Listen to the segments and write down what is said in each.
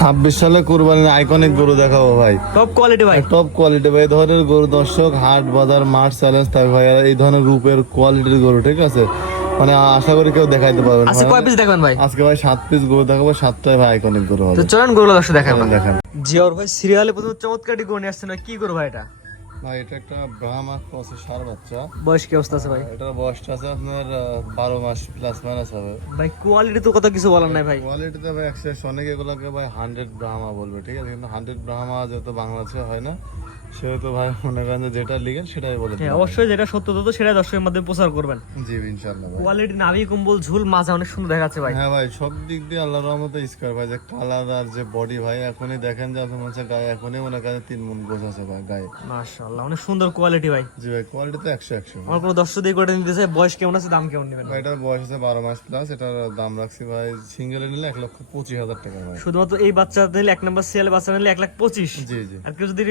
26 সালে কুরবানির আইকনিক গরু দেখাবো ভাই। টপ কোয়ালিটি ভাই। টপ কোয়ালিটি ভাই, এই ধরনের গরু দর্শক হাট বাজার মাঠ চ্যালেঞ্জ থাকবে ভাই। আর এই ধরনের রূপের কোয়ালিটির গরু, ঠিক আছে, মানে আশা করি কেউ দেখাইতে পারবে না। আজকে কয় পিস দেখাবেন ভাই? আজকে ভাই 7 পিস গরু দেখাবো, 7টাই ভাই আইকনিক গরু হবে। তো চলেন গরুগুলো দর্শক দেখাবো। দেখেন জিওর ভাই সিরিয়ালে প্রথম চমৎকার গরু নিয়ে আসছেন, কি গরু ভাই এটা? ভাই এটা একটা ব্রাহ্মা ক্রসের ষাঁড় বাচ্চা। বয়স কি অবস্থা আছে ভাই? এটার বয়সটা আছে আপনার 12 মাস প্লাস মাইনাস হবে ভাই কোয়ালিটি তো কত কিছু বলার নাই ভাই। কোয়ালিটিতে ভাই অ্যাক্সেস অনেক, এগুলোকে ভাই 100 ব্রাহ্মা বলবে, ঠিক আছে, কিন্তু 100 ব্রাহ্মা যেহেতু বাংলাদেশে হয় না, সেহেতু ভাই মনে করেন যে যেটা লিগেল সেটাই বলে হ্যাঁ, অবশ্যই যেটা সত্য তথ্য সেটা দর্শকের মধ্যে প্রচার করবেন। জি ইনশাআল্লাহ ভাই। কোয়ালিটি নাভি কম্বল ঝুল মাজা অনেক সুন্দর দেখাচ্ছে ভাই। হ্যাঁ ভাই, সব দিক দিয়ে আল্লাহর রহমতে স্কয়ার ভাই, যে কালার আর যে বডি ভাই, এখনই দেখেন যে আপনার মনে গায়ে এখনই মনে করেন 3 মণ গোছ আছে ভাই গায়ে। মাশাআল্লাহ অনেক সুন্দর কোয়ালিটি ভাই। জি ভাই, কোয়ালিটি তো 100 আমার কোনো দর্শক দিয়ে করে নিতে চাই, বয়স কেমন আছে, দাম কেমন নেবেন ভাই। এটার বয়স আছে 12 মাস প্লাস। এটার দাম রাখছি ভাই সিঙ্গেলে নিলে 1,25,000 টাকা ভাই। শুধুমাত্র এই বাচ্চা নিলে, 1 নম্বর সিরিয়াল বাচ্চা নিলে 1,25,000। জি জি। আর কেউ যদি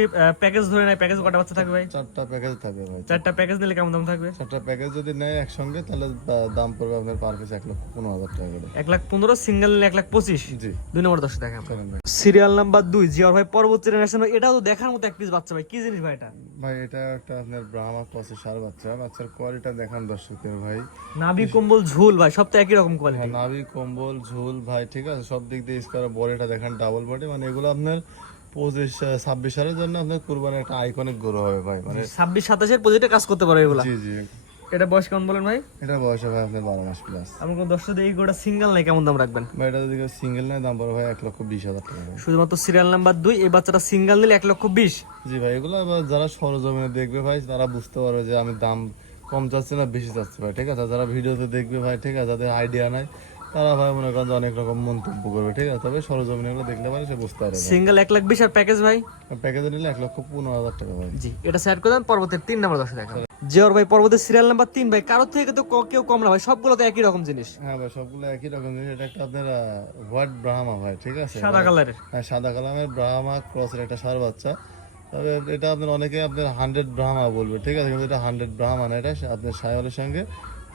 প্যাকেজ ধরে নেয়, প্যাকেজ কটা বাচ্চা থাকবে ভাই? 4টা প্যাকেজ থাকবে ভাই। 4টা প্যাকেজ নিলে কেমন দাম থাকবে? 4টা প্যাকেজ যদি নেয় একসঙ্গে, তাহলে দাম পড়বে আপনার পার পিস 1,15,000 টাকা করে। 1,15,000, সিঙ্গেল নিলে 1,25,000। জি। 2 নম্বর দর্শক দেখাম চলেন ভাই। সিরিয়াল নাম্বার 2 জিওর ভাই পর্বত জেনারেশন। এটাও তো দেখার মতো এক পিস বাচ্চা ভাই, কি জিনিস ভাই এটা? ভাই এটা একটা আপনার ব্রাহ্মা ক্রসের ষাঁড় বাচ্চা। বাচ্চার কোয়ালিটি দেখান দর্শকদের ভাই। নাভি কম্বল ঝুল ভাই সব তো একই রকম হ্যাঁ, কোয়ালিটি। নাভি কম্বল ঝুল ভাই, ঠিক আছে, সব দিক দিয়ে স্কয়ার। বডিটা দেখেন ডাবল বডি, মানে এগুলো আপনার 26 সালের জন্য আপনার কুরবানির একটা আইকনিক গরু হবে ভাই। মানে 26-27 এর প্রজেক্টে কাজ করতে পারে এগুলা। জি জি। এটা বয়স কেমন বলেন ভাই? এটা বয়স হবে আপনার 12 মাস প্লাস। আমার কোন দর্শক এই গোটা সিঙ্গেল নাই, কেমন দাম রাখবেন ভাই এটা যদি সিঙ্গেল নেয় দাম পড়বে ভাই 1,20,000 টাকা ভাই। শুধুমাত্র সিরিয়াল নাম্বার 2 এই বাচ্চাটা সিঙ্গেল নিলে 1,20,000। জি ভাই, এগুলো আবার যারা সরজমিনে দেখবে ভাই, তারা বুঝতে পারবে যে আমি দাম কম চাচ্ছি না বেশি চাচ্ছি ভাই, ঠিক আছে। যারা ভিডিওতে দেখবে ভাই, ঠিক আছে, যাদের আইডিয়া নাই, তারা ভাই মনে করেন যে অনেক রকম মন্তব্য করবে, ঠিক আছে। তবে সরজমিনে এগুলো দেখলে পারে সে বুঝতে পারবে। সিঙ্গেল 1,20,000 আর প্যাকেজ ভাই প্যাকেজে নিলে 1,15,000 টাকা ভাই। জি। এটা সেট করে দেন। পরবর্তী 3 নম্বর দর্শক দেখাবো জিওর ভাই পরবর্তী সিরিয়াল নাম্বার 3 ভাই। কারোর থেকে তো কেউ কম না ভাই, সবগুলো তো একই রকম জিনিস। হ্যাঁ ভাই, সবগুলো একই রকম জিনিস। এটা একটা আপনার হোয়াইট ব্রাহ্মা ভাই, ঠিক আছে, সাদা কালারের। হ্যাঁ সাদা কালারের ব্রাহ্মা ক্রসের একটা ষাঁড় বাচ্চা। তবে এটা আপনার অনেকে আপনার 100 ব্রাহ্মা বলবে, ঠিক আছে, কিন্তু এটা 100 ব্রাহ্মা না, এটা আপনার সায়লের সঙ্গে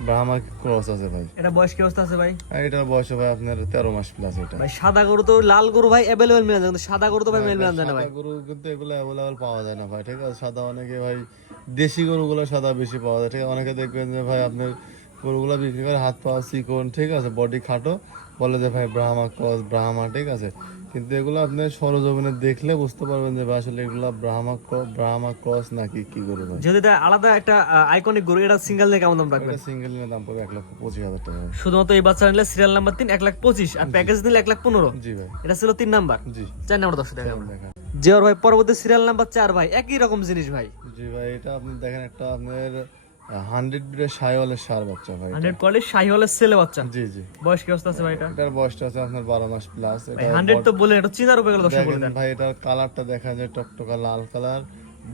ব্রাহ্মা ক্রস আছে ভাই। এটা বয়স কি অবস্থা আছে ভাই? আর এটার বয়স ভাই আপনার 13 মাস প্লাস। এটা ভাই সাদা গরু তো, লাল গরু ভাই अवेलेबल মিলে যায়, কিন্তু সাদা গরু তো ভাই মিলবে না ভাই। সাদা গরু কিন্তু এগুলো অ্যাভেলেবল পাওয়া যায় না ভাই, ঠিক আছে। সাদা অনেকে ভাই দেশি গরুগুলো সাদা বেশি পাওয়া যায়, ঠিক আছে। অনেকে দেখবেন যে ভাই আপনার গরুগুলো বিক্রি করে হাত পা চিকন, ঠিক আছে, বডি খাটো, বলে যে ভাই ব্রাহ্মা ক্রস ব্রাহ্মা, ঠিক আছে। কিন্তু এগুলো আপনি সরজমিনে দেখলে বুঝতে পারবেন যে ভাই আসলে এগুলো ব্রাহ্মা ক্রস নাকি কি গরু ভাই। যদি এটা আলাদা একটা আইকনিক গরু, এটা সিঙ্গেল নিয়ে কেমন দাম রাখবেন? এটা সিঙ্গেল নিয়ে দাম পড়বে 1,25,000 টাকা ভাই। শুধুমাত্র এই বাচ্চা নিলে সিরিয়াল নাম্বার 3 1,25,000 আর প্যাকেজ নিলে 1,15,000। জি ভাই। এটা ছিল 3 নাম্বার। জি। 4 নাম্বার দর্শক দেখাবো দেখা। জিওর ভাই পরবর্তী সিরিয়াল নাম্বার 4 ভাই, একই রকম জিনিস ভাই। জি ভাই, এটা আপনি দেখেন একটা আপনার 100 ব্রিডের সাইওয়ালের ষাঁড় বাচ্চা ভাই। 100 কোয়ালিটি শাহিওয়ালের ছেলে বাচ্চা। জি জি। বয়স কি অবস্থা আছে ভাই এটা? এটার বয়সটা আছে আপনার 12 মাস প্লাস। এটা 100 তো বলে এটা চিনার উপরে গেল দর্শক বলে দেখেন দেন। ভাই, এটার কালারটা দেখা যায় টকটকা লাল কালার।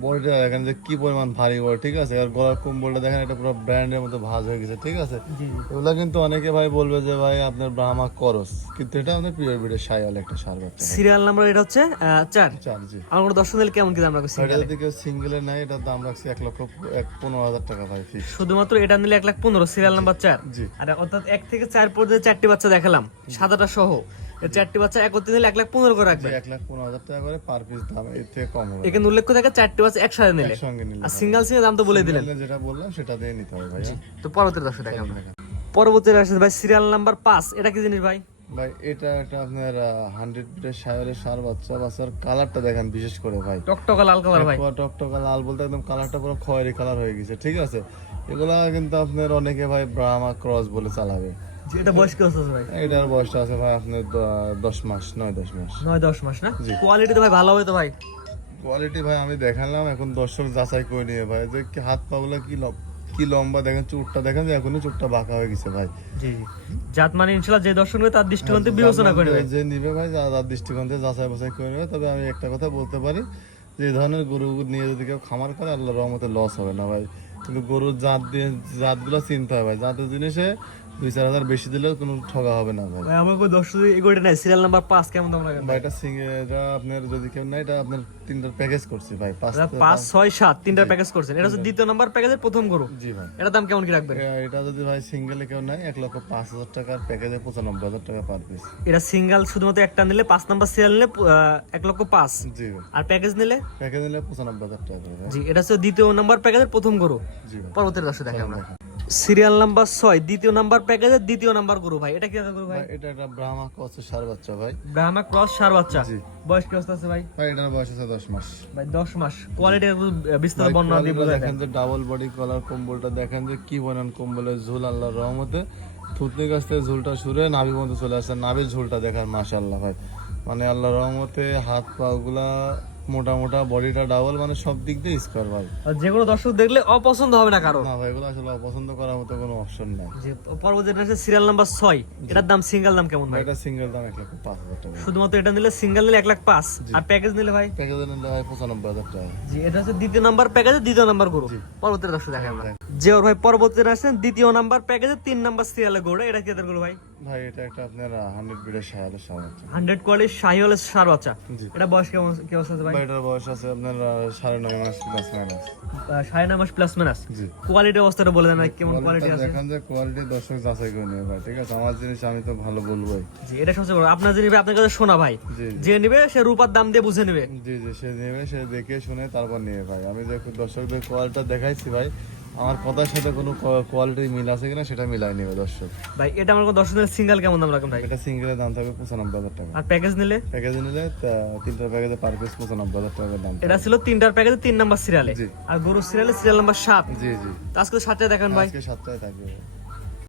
বডিটা দেখেন যে কি পরিমাণ ভারী বডি, ঠিক আছে। আর গলার কম্বলটা দেখেন, এটা পুরো ব্র্যান্ডের মতো ভাঁজ হয়ে গেছে, ঠিক আছে। এগুলা কিন্তু অনেকে ভাই বলবে যে ভাই আপনার ব্রাহ্মা করস, কিন্তু এটা আমাদের পিওর ব্রিডের সাইওয়াল একটা ষাঁড় বাচ্চা। সিরিয়াল নাম্বার এটা হচ্ছে 4। 4 জি। আমার দর্শক নিলে কেমন কি দাম রাখবে এটা সিঙ্গেল? যদি কেউ সিঙ্গেলে নেয়, এটার দাম রাখছি 1,15,000 টাকা ভাই ফিক্স। শুধুমাত্র এটা নিলে 1,15,000 সিরিয়াল নাম্বার 4। জি। আর অর্থাৎ 1 থেকে 4 পর্যন্ত 4টি বাচ্চা দেখালাম সাদাটা সহ। এই 4টি বাচ্চা একত্রে নিলে 1,15,000 করে রাখবে। 1,15,000 টাকা করে পার পিস দাম, এর থেকে কম হবে এখানে উল্লেখ করে থাকে 4টি বাচ্চা একসাথে নিলে। একসঙ্গে নিলে। আর সিঙ্গেল দাম তো বলে দিলেন। যেটা বললাম সেটা দিয়ে নিতে হবে ভাই। তো পরবর্তী দর্শক দেখাবো পরবর্তী আসছে ভাই সিরিয়াল নাম্বার 5। এটা কি জিনিস ভাই? ভাই এটা একটা আপনার 100 ব্রিডের সাইওয়ালের ষাঁড় বাচ্চা। বাচ্চার কালারটা দেখেন বিশেষ করে ভাই, টকটকা লাল কালার ভাই। টকটকা লাল বলতে একদম কালারটা পুরো খয়েরি কালার হয়ে গেছে, ঠিক আছে। এগুলা কিন্তু আপনার অনেকে ভাই ব্রাহ্মা ক্রস বলে চালাবে। এটা বয়স কি আছে ভাই? এটার বয়সটা আছে ভাই আপনার 10 মাস 9-10 মাস। 9-10 মাস না? জি। কোয়ালিটি তো ভাই ভালো হবে তো ভাই? কোয়ালিটি ভাই আমি দেখালাম, এখন দর্শক যাচাই করে নিয়ে ভাই যে কি হাত পা গুলা কি লম্বা দেখেন, চুটটা দেখেন যে এখনই চুটটা বাঁকা হয়ে গেছে ভাই। জি জি। জাত মানে ইনশাআল্লাহ যে দর্শক নেবে তার দৃষ্টিকোণ থেকে বিবেচনা করে নেবে। যে নিবে ভাই যার দৃষ্টিকোণ থেকে যাচাই বাছাই করে নেবে। তবে আমি একটা কথা বলতে পারি যে এই ধরনের গরু নিয়ে যদি কেউ খামার করে, আল্লাহর রহমতে লস হবে না ভাই। কিন্তু গরুর জাতগুলো চিনতে হয় ভাই। জাতের জিনিসে 2-4 হাজার বেশি দিলেও কোনো ঠকা হবে না ভাই। ভাই আমাকে 10 এই গরুটা নাই সিরিয়াল নাম্বার 5 কেমন দাম লাগে ভাই এটা এটা আপনার যদি কেউ নাই, এটা আপনার 3টার প্যাকেজ করছি ভাই, 5 6 7 তিনটার প্যাকেজ করছেন, এটা হচ্ছে দ্বিতীয় নাম্বার প্যাকেজের প্রথম গরু। জি ভাই। এটার দাম কেমন কি রাখবেন? এটা যদি ভাই সিঙ্গেলে কেউ নাই 1,05,000 টাকার প্যাকেজে 95,000 টাকা পার পিস। এটা সিঙ্গেল শুধুমাত্র একটা নিলে 5 নাম্বার সিরিয়াল নিলে 1,05,000, জি ভাই। আর প্যাকেজ নিলে প্যাকেজ নিলে 95,000 টাকা করে ভাই। জি এটা হচ্ছে দ্বিতীয় নাম্বার প্যাকেজের প্রথম গরু। জি ভাই। পরবর্তী দর্শক দেখেন আমরা সিরিয়াল নাম্বার 6 দ্বিতীয় নাম্বার প্যাকেজের দ্বিতীয় নাম্বার গরু ভাই। এটা কি জাতের গরু ভাই? ভাই এটা একটা ব্রাহ্মা ক্রসের ষাঁড় বাচ্চা ভাই। ব্রাহ্মা ক্রস ষাঁড় বাচ্চা। জি। বয়স কি অবস্থা আছে ভাই? ভাই এটার বয়স আছে 10 মাস। ভাই 10 মাস। কোয়ালিটির বিস্তার ভাই, বর্ণনা দিয়ে কোয়ালিটিটা বোঝায় দেখেন যে ডাবল বডি কলার, কম্বলটা দেখেন যে কি বানান কম্বলের ঝোল, আল্লাহর রহমতে থুতনি কাছ থেকে ঝোলটা সুরে নাভি মধ্যে চলে আসে, নাভির ঝোলটা দেখেন মাশাআল্লাহ ভাই, মানে আল্লাহর রহমতে হাত পা গুলা মোটা মোটা, বডিটা ডাবল, মানে সব দিক দিয়ে স্কোয়ার ভাই। আর যে কোনো দর্শক দেখলে অপছন্দ হবে না কারো। না ভাই এগুলো আসলে অপছন্দ করার মতো কোনো অপশন নাই। যে পরবর্তী হচ্ছে সিরিয়াল নাম্বার 6, এটার দাম সিঙ্গেল দাম কেমন ভাই? এটা সিঙ্গেল দাম 1,05,000 টাকা। শুধুমাত্র এটা নিলে সিঙ্গেল নিলে 1,05,000, আর প্যাকেজ নিলে ভাই? প্যাকেজে নিলে ভাই 95,000 টাকা। জি এটা হচ্ছে দ্বিতীয় নাম্বার প্যাকেজের দ্বিতীয় নাম্বার গরু। পরবর্তী দর্শক দেখেন আমরা যে ওর ভাই পরবর্তী আসছেন দ্বিতীয় নাম্বার প্যাকেজের 3 নাম্বার সিরিয়ালের গরু। এটা কি গরু ভাই? ভাই এটা একটা আপনার 100 ব্রিডের ষাঁড়ের ষাঁড় বাচ্চা। 100 কোয়ালিটির শাহিওয়ালের ষাঁড় বাচ্চা। জি। এটা বয়স কেমন কি অবস্থা আছে ভাই? ভাই এটার বয়স আছে আপনার 9.5 মাস প্লাস মাইনাস। 9.5 মাস প্লাস মাইনাস। জি। কোয়ালিটির অবস্থাটা বলে দেন ভাই, কেমন কোয়ালিটি আছে? দেখেন যে কোয়ালিটি দর্শক যাচাই করে নেবে ভাই, ঠিক আছে? আমার জিনিস আমি তো ভালো বলবোই। জি এটা সবচেয়ে বড়, আপনার যে নিবে আপনার কাছে শোনা ভাই, জি যে নিবে সে রূপার দাম দিয়ে বুঝে নেবে। জি জি সে নেবে, সে দেখে শুনে তারপর নিয়ে ভাই। আমি যে দর্শকদের কোয়ালিটিটা দেখাইছি ভাই, আমার কথার সাথে কোনো কোয়ালিটির মিল আছে কিনা সেটা মিলাই নেবে দর্শক। ভাই এটা আমার কোন দর্শকের সিঙ্গেল কেমন দাম রাখেন ভাই? এটা সিঙ্গেলের দাম থাকবে 95,000 টাকা। আর প্যাকেজ নিলে? প্যাকেজে নিলে 3টার প্যাকেজে পার পিস 95,000 টাকার দাম। এটা ছিল 3টার প্যাকেজে 3 নাম্বার সিরিয়ালে, জি। আর গরুর সিরিয়ালে সিরিয়াল নাম্বার 7। জি জি। আজকে 7টা দেখান ভাই। আজকে 7টায় থাকবে।